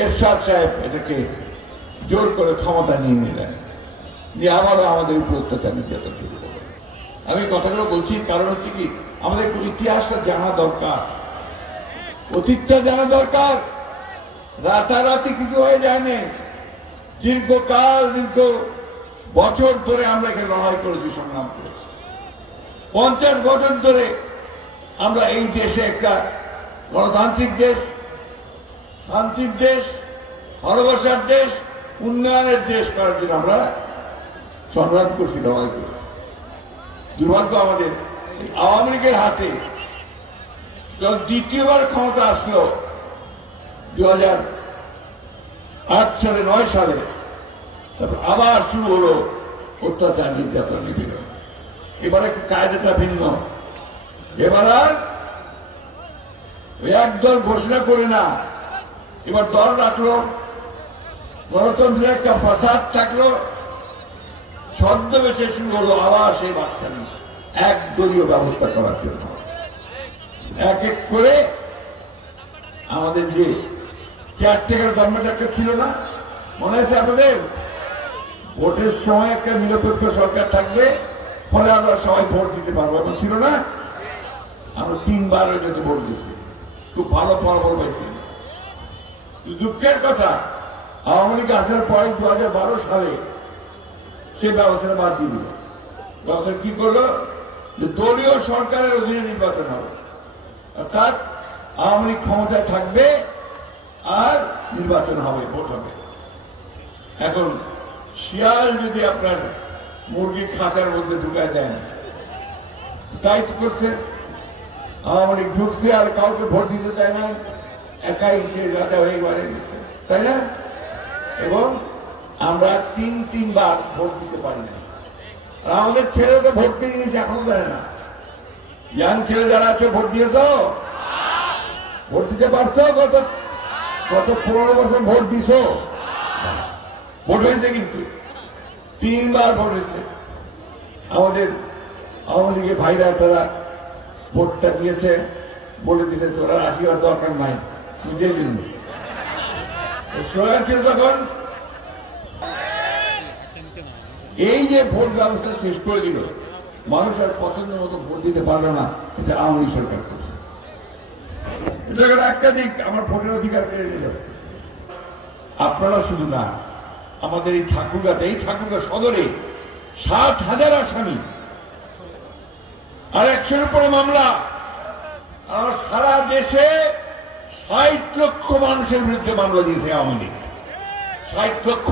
এরশাদ সাহেব এটাকে জোর করে ক্ষমতা নিয়ে নিলেন, নিয়ে আবারও আমাদের উপর অত্যাচার নির্যাতন শুরু করলেন। আমি কথাগুলো বলছি কারণ হচ্ছে কি, আমাদের ইতিহাসটা জানা দরকার, অতীতটা জানা দরকার। রাতারাতি কিছু হয়ে যায়নি, দীর্ঘকাল দীর্ঘ বছর ধরে আমরা এখানে লড়াই করেছি, সংগ্রাম করেছি। 50 বছর ধরে আমরা এই দেশে একটা গণতান্ত্রিক দেশ, শান্তির দেশ, ভালোবাসার দেশ, উন্নয়নের দেশ করার জন্য আমরা সংগ্রাম করছি, লড়াই করছি। দুর্ভাগ্য আমাদের আওয়ামী লীগের হাতে যখন দ্বিতীয়বার ক্ষমতা আসলো 2008 সালে 9 সালে, তারপর আবার শুরু হলো অত্যাচার, নির্যাতন, নিপীড়ন। এবার একটু কায়দাটা ভিন্ন। এবার আর একদল ঘোষণা করে না, এবার দল রাখলো, গণতন্ত্রের একটা ফাসাদ থাকলো, ছদ্মবেশে শুরু হলো আবার সেই বাকশালী একদলীয় ব্যবস্থা করার জন্য। এক এক করে আমাদের যে কেয়ারটেকার গভর্নমেন্ট একটা ছিল না, মনে আছে আপনাদের? ভোটের সময় একটা নিরপেক্ষ সরকার থাকবে, ফলে আমরা সবাই ভোট দিতে পারবো, এমন ছিল না? আমরা 3 বার ওইটাতে ভোট দিয়েছি, খুব ভালো ফলাফল পাইছি। দুঃখের কথা, আওয়ামী লীগ আসার পরে 2012 সালে সেই ব্যবস্থাটা বাদ দিয়ে দিল। ব্যবস্থা কি করলো? যে দলীয় সরকারের অধীনে নির্বাচন হবে, অর্থাৎ আওয়ামী লীগ ক্ষমতায় থাকবে আর নির্বাচন হবে, ভোট হবে। এখন শিয়াল যদি আপনার মুরগির খাঁচার মধ্যে ঢুকায় দেন, তাই তো করছে। আওয়ামী লীগ ঢুকছে আর কাউকে ভোট দিতে চায় না, একাই সে রাজা হয়ে বাড়ে গেছে, তাই না? এবং আমরা 3 বার ভোট দিতে পারি না। আর আমাদের ছেলে তো ভোট দিয়ে দিয়েছে, এখনো জানে না। ইয়াং ছেলে যারা আছে, ভোট দিয়েছ? ভোট দিতে পারছো? গত 15 বছর ভোট দিছ? ভোট হয়েছে, কিন্তু 3 বার ভোট হয়েছে। আমাদের আওয়ামী লীগের ভাইরা তারা ভোটটা দিয়েছে, বলে দিয়েছে তোরা আসিবার দরকার নাই, নিজে দিন। স্লোগান ছিল তখন, এই যে ভোট ব্যবস্থা শেষ করে দিল, মানুষ আর পছন্দ মতো ভোট দিতে পারলো না, এটা আওয়ামী লীগ সরকার করছে। এটা একটা দিক, আমার ভোটের অধিকার কেড়ে নিল। আপনারা শুধু না, আমাদের এই ঠাকুরগাঁ সদরে 60,000 আসামি আর 100-এর উপরে মামলা, আর সারা দেশে 60 লক্ষ মানুষের বিরুদ্ধে মামলা দিয়েছে আওয়ামী লীগ। 60 লক্ষ।